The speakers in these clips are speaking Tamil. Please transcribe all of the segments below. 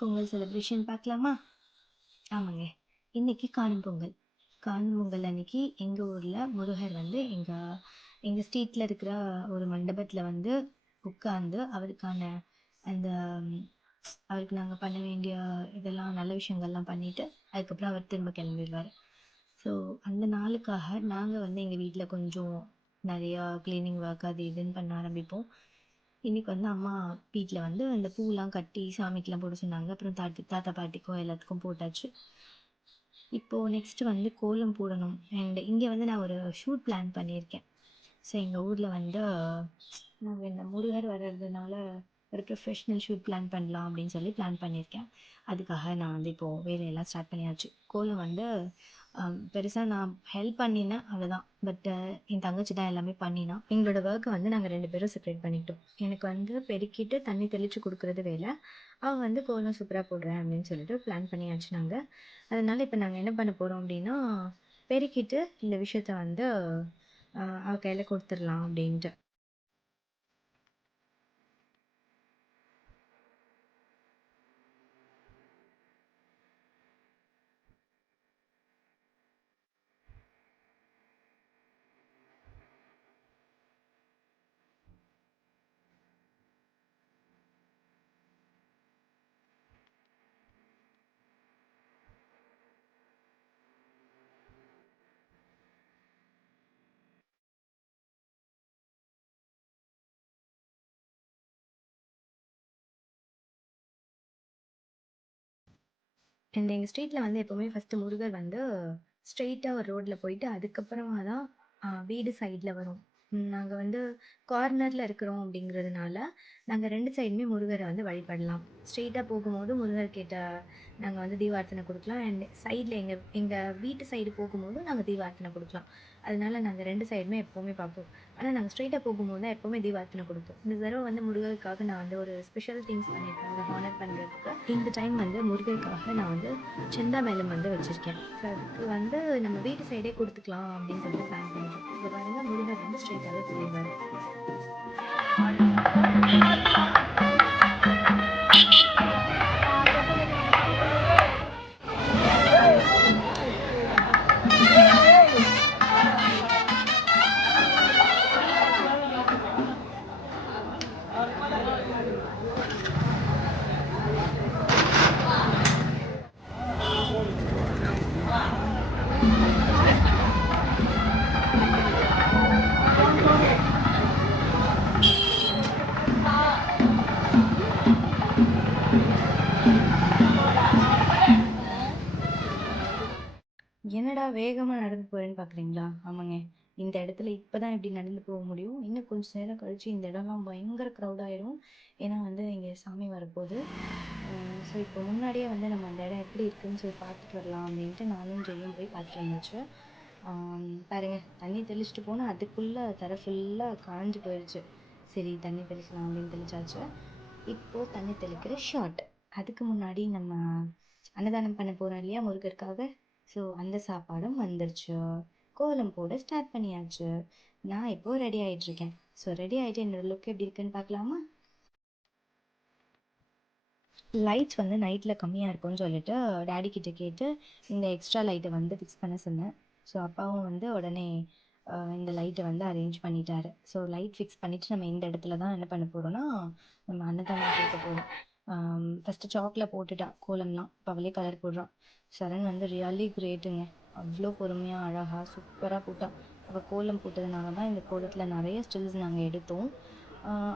பொங்கல் செலிப்ரேஷன் பார்க்கலாமா? ஆமாங்க. இன்னைக்கு காணும் பொங்கல். காணும் பொங்கல் அன்னைக்கு எங்க ஊர்ல முருகர் வந்து எங்க எங்க ஸ்ட்ரீட்ல இருக்கிற ஒரு மண்டபத்துல வந்து உட்கார்ந்து அவருக்கான அந்த ம், அவருக்கு நாங்க பண்ண வேண்டிய இதெல்லாம் நல்ல விஷயங்கள்லாம் பண்ணிட்டு, அதுக்கப்புறம் அவர் திரும்ப கிளம்பிடுவாரு. ஸோ அந்த நாளுக்காக நாங்க வந்து எங்க வீட்ல கொஞ்சம் நெறையா கிளீனிங் ஒர்க் அது இதுன்னு பண்ண ஆரம்பிப்போம். இன்னைக்கு வந்து அம்மா வீட்ல வந்து அந்த பூலாம் கட்டி சாமிக்குலாம் போட சொன்னாங்க. அப்புறம் தாத்தா, பாட்டிக்கும் எல்லாத்துக்கும் போட்டாச்சு. இப்போ நெக்ஸ்ட் வந்து கோலம் போடணும். அண்ட் இங்க வந்து நான் ஒரு ஷூட் பிளான் பண்ணியிருக்கேன். ஸோ எங்க ஊர்ல வந்து நாங்க இந்த முருகர் வர்றதுனால ஒரு ப்ரொஃபஷ்னல் ஷூட் பிளான் பண்ணலாம் அப்படின்னு சொல்லி பிளான் பண்ணியிருக்கேன். அதுக்காக நான் வந்து இப்போது வேலையெல்லாம் ஸ்டார்ட் பண்ணியாச்சு. கோலம் வந்து பெருசாக நான் ஹெல்ப் பண்ணினேன் அவ்வளோதான். பட் என் தங்கச்சி தான் எல்லாமே பண்ணினா. எங்களோட ஒர்க்கை வந்து நாங்கள் 2 பேரும் செப்பரேட் பண்ணிக்கிட்டோம். எனக்கு வந்து பெருக்கிட்டு தண்ணி தெளித்து கொடுக்குறது வேலை. அவள் வந்து கோலம் சூப்பராக போடுறேன் அப்படின்னு சொல்லிட்டு பிளான் பண்ணியாச்சு நாங்கள். அதனால இப்போ நாங்கள் என்ன பண்ண போகிறோம் அப்படின்னா, பெருக்கிட்டு இந்த விஷயத்த வந்து அவ கையில குடுத்துடலாம் அப்படின்ட்டு. அண்ட் எங்க ஸ்ட்ரீட்ல வந்து எப்பவுமே ஃபர்ஸ்ட் முருகர் வந்து ஸ்ட்ரெயிட்டா ஒரு ரோட்ல போயிட்டு அதுக்கப்புறமா தான் வீடு சைட்ல வரும். நாங்க வந்து கார்னர்ல இருக்கிறோம் அப்படிங்கிறதுனால நாங்க 2 சைடுமே முருகரை வந்து வழிபடலாம். ஸ்ட்ரெயிட்டா போகும்போது முருகர்கிட்ட நாங்க வந்து தீபார்த்தனை குடுக்கலாம். அண்ட் சைட்ல எங்க எங்க வீட்டு சைடு போகும்போது நாங்க தீபார்த்தனை குடுக்கலாம். அதனால நாங்க 2 சைடுமே எப்பவுமே பார்ப்போம். ஆனா நாங்க ஸ்ட்ரெயிட்டா போகும்போது தான் எப்பவுமே தீபார்த்தனை குடுப்போம். இந்த தடவ வந்து முருகருக்காக நான் வந்து ஒரு ஸ்பெஷல் திங்ஸ் பண்ணியிருக்கேன். அவர ஹானர் பண்றதுக்கு. இந்த டைம் வந்து முருகருக்காக நான் வந்து செண்டா மேளம் வந்து வச்சிருக்கேன். ஸோ அதுக்கு வந்து நம்ம வீட்டு சைடே குடுத்துக்கலாம் அப்படின்னு சொல்லிட்டு பிளான் பண்ணிட்டோம். இப்ப பாருங்க முருகர் வந்து ஸ்ட்ரெயிட்டாவே போயிருவாரு. என்னடா வேகமா நடந்து போறேன்னு பார்க்குறீங்களா? ஆமாங்க. இந்த இடத்துல இப்பதான் இப்படி நடந்து போக முடியும். இன்னும் கொஞ்ச நேரம் கழிச்சு இந்த இடம்லாம் பயங்கர க்ரௌட் ஆயிரும். ஏன்னா வந்து இங்க சாமி வரப்போகுது. ஸோ இப்போ முன்னாடியே வந்து நம்ம அந்த இடம் எப்படி இருக்குன்னு சொல்லி பார்த்துட்டு வரலாம் அப்படின்ட்டு நானும் ஜெயும் போய் பார்த்துட்டு வந்தாச்சு. பாருங்க தண்ணி தெளிச்சுட்டு போனா அதுக்குள்ள தரை ஃபுல்லா காஞ்சு போயிடுச்சு. சரி தண்ணி தெளிக்கலாம் அப்படின்னு தெளிச்சாச்சு. இப்போ தண்ணி தெளிக்கிற ஷார்ட். அதுக்கு முன்னாடி நம்ம அன்னதானம் பண்ண போறோம் இல்லையா முருகருக்காக. ஸோ அந்த சாப்பாடும் வந்துருச்சு. கோலம் போட ஸ்டார்ட் பண்ணியாச்சு. நான் இப்போ ரெடி ஆயிட்டு இருக்கேன். ஸோ ரெடி ஆயிட்டு என்னோட லுக் எப்படி இருக்குன்னு பார்க்கலாமா? லைட்ஸ் வந்து நைட்ல கம்மியா இருக்கும்னு சொல்லிட்டு டாடி கிட்ட கேட்டு இந்த எக்ஸ்ட்ரா லைட்டை வந்து ஃபிக்ஸ் பண்ண சொன்னேன். ஸோ அப்பாவும் வந்து உடனே இந்த லைட்டை வந்து அரேஞ்ச் பண்ணிட்டாரு. ஸோ லைட் ஃபிக்ஸ் பண்ணிட்டு நம்ம இந்த இடத்துல தான் என்ன பண்ண போறோம்னா நம்ம அன்னதானம் கொடுக்க போறோம். ஃபர்ஸ்ட் சாக்ல போட்டுட்டா கோலம்லாம். இப்போ அவளே கலர் போடுறான். சரண் வந்து ரியலி கிரேட்டுங்க. அவ்வளோ பொறுமையா அழகா சூப்பரா போட்டா. அவ கோலம் போட்டதுனால தான் இந்த கோலத்துல நிறைய ஸ்டில்ஸ் நாங்கள் எடுத்தோம்.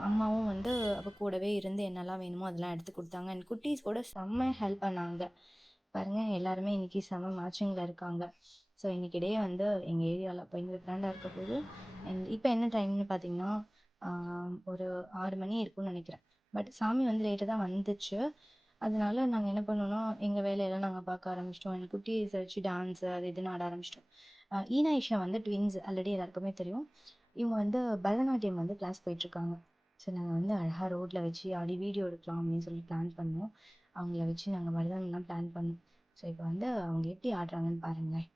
அம்மாவும் வந்து அவ கூடவே இருந்து என்னெல்லாம் வேணுமோ அதெல்லாம் எடுத்து கொடுத்தாங்க. அண்ட் குட்டீஸ் கூட செம்ம ஹெல்ப் பண்ணாங்க. பாருங்க எல்லாருமே இன்னைக்கு செம்ம மேட்சிங்கில் இருக்காங்க. ஸோ இன்னைக்கு டே வந்து எங்கள் ஏரியாவில் பயங்கர கிராண்டாக இருக்க போது. அண்ட் இப்போ என்ன டைம்னு பார்த்தீங்கன்னா ஒரு 6 மணி இருக்கும்னு நினைக்கிறேன். பட் சாமி வந்து லேட்டாக தான் வந்துச்சு. அதனால நாங்கள் என்ன பண்ணோம்னா எங்கள் வேலையெல்லாம் நாங்கள் பார்க்க ஆரம்பிச்சிட்டோம். என் குட்டீஸ் வச்சு டான்ஸு அது இதுன்னு ஆட ஆரம்பிச்சிட்டோம். ஈனா ஈஷா வந்து ட்வின்ஸ் ஆல்ரெடி எல்லாருக்குமே தெரியும். இவங்க வந்து பரதநாட்டியம் வந்து கிளாஸ் போயிட்டுருக்காங்க. ஸோ நாங்கள் வந்து அழகாக ரோட்டில் வச்சு ஆடி வீடியோ எடுக்கலாம் அப்படின்னு சொல்லி பிளான் பண்ணோம். அவங்கள வச்சு நாங்கள் பரதம்லாம் பிளான் பண்ணோம். ஸோ இப்போ வந்து அவங்க எப்படி ஆடுறாங்கன்னு பாருங்களேன்.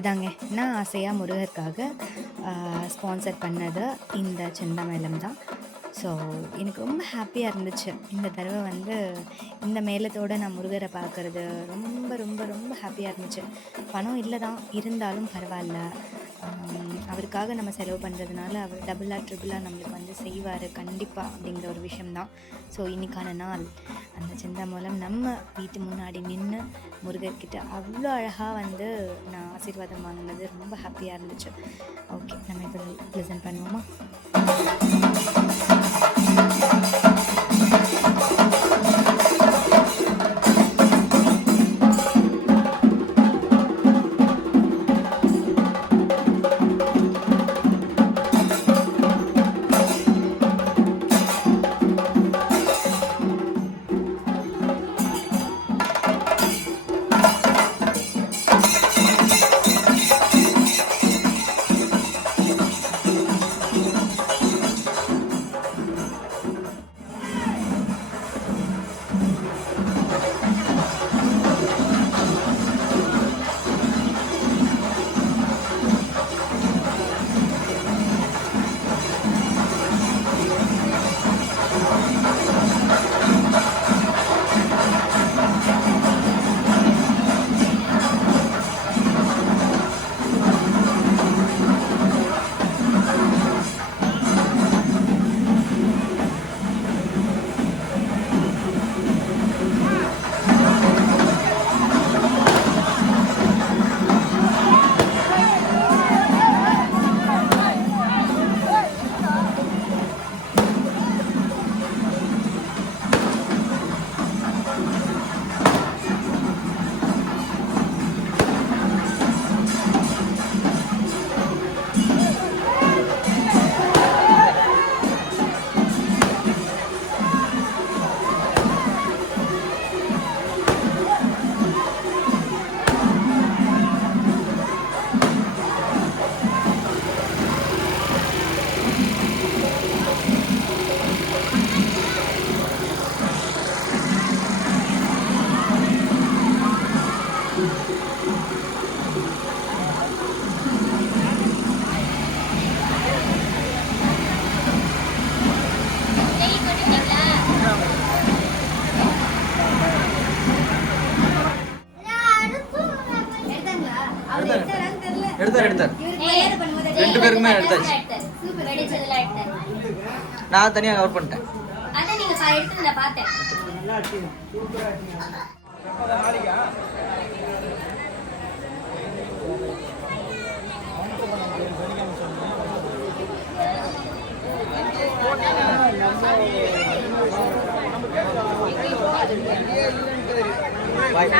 இதுதாங்க நான் ஆசையாக முருகருக்காக ஸ்பான்சர் பண்ணது இந்த செந்தமேளம் தான். ஸோ எனக்கு ரொம்ப ஹாப்பியாக இருந்துச்சு. இந்த தடவை வந்து இந்த மேளத்தோடு நான் முருகரை பார்க்குறது ரொம்ப ரொம்ப ரொம்ப ஹாப்பியாக இருந்துச்சு. பணம் இல்லை தான், இருந்தாலும் பரவாயில்ல. அவருக்காக நம்ம செலவு பண்ணுறதுனால அவர் டபுளாக ட்ரிபிளாக நம்மளுக்கு வந்து செய்வார் கண்டிப்பாக, அப்படிங்கிற ஒரு விஷயம்தான். ஸோ இன்றைக்கான நாள் அந்த செந்தமேளம் நம்ம வீட்டு முன்னாடி நின்று முருகர்கிட்ட அவ்வளோ அழகாக வந்து நான் ஆசீர்வாதம் வாங்கினது ரொம்ப ஹாப்பியாக இருந்துச்சு. ஓகே, நம்ம இப்போ லிசன் பண்ணுவோமா? எடுத்தார் 2 பேருக்குமே எடுத்தாச்சு. நான் தனியாக கவர் பண்ணிட்டேன். பாய்.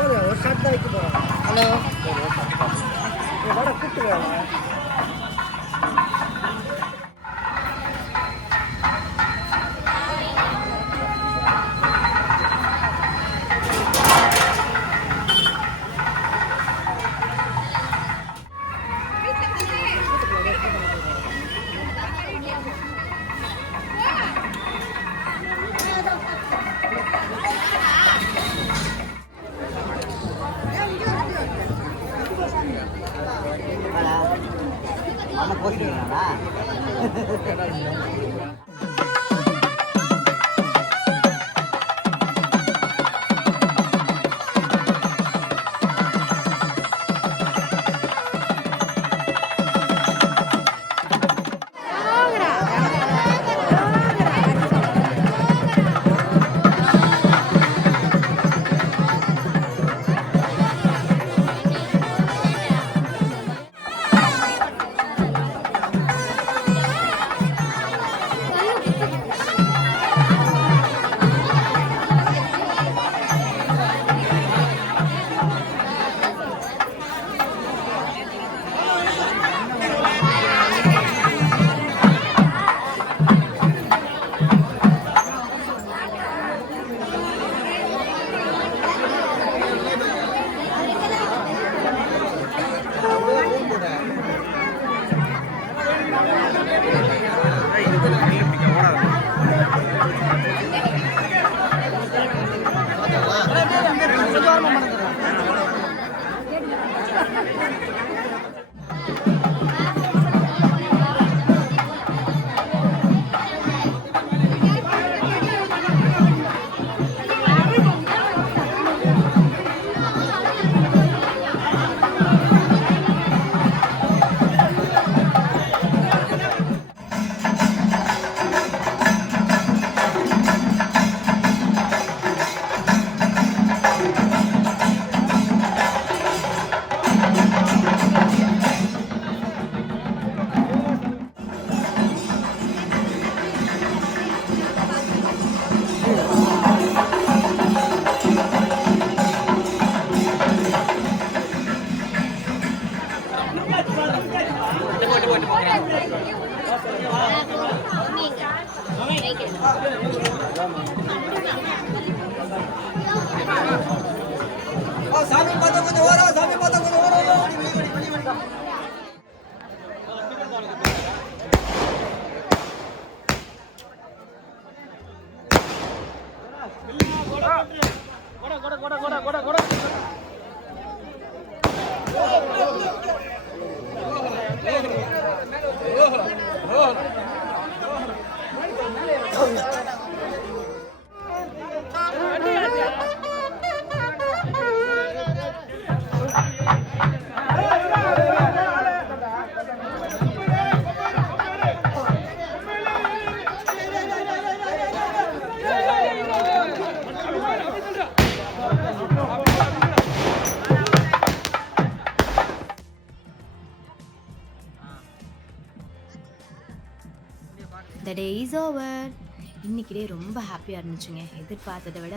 ஒரு ஷாட் தான் வைக்க போகிறோம். ஹலோ வட கூப்பிட்டு போட்டுருக்கீங்களா? சாமி பார்த்தா கொஞ்சம் ஓரா, சாமி பார்த்தா கொஞ்சம் ஓரா. The day is over. இன்றைக்கி டே ரொம்ப ஹாப்பியாக இருந்துச்சுங்க. எதிர்பார்த்ததை விட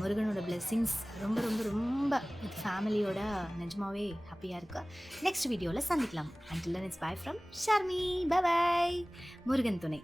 முருகனோட பிளெஸ்ஸிங்ஸ் ரொம்ப ரொம்ப ரொம்ப வித் ஃபேமிலியோட நிஜமாவே ஹாப்பியாக இருக்கா. நெக்ஸ்ட் வீடியோவில் சந்திக்கலாம். Until then it's bye from Sharmi. Bye bye. Murugan துணை.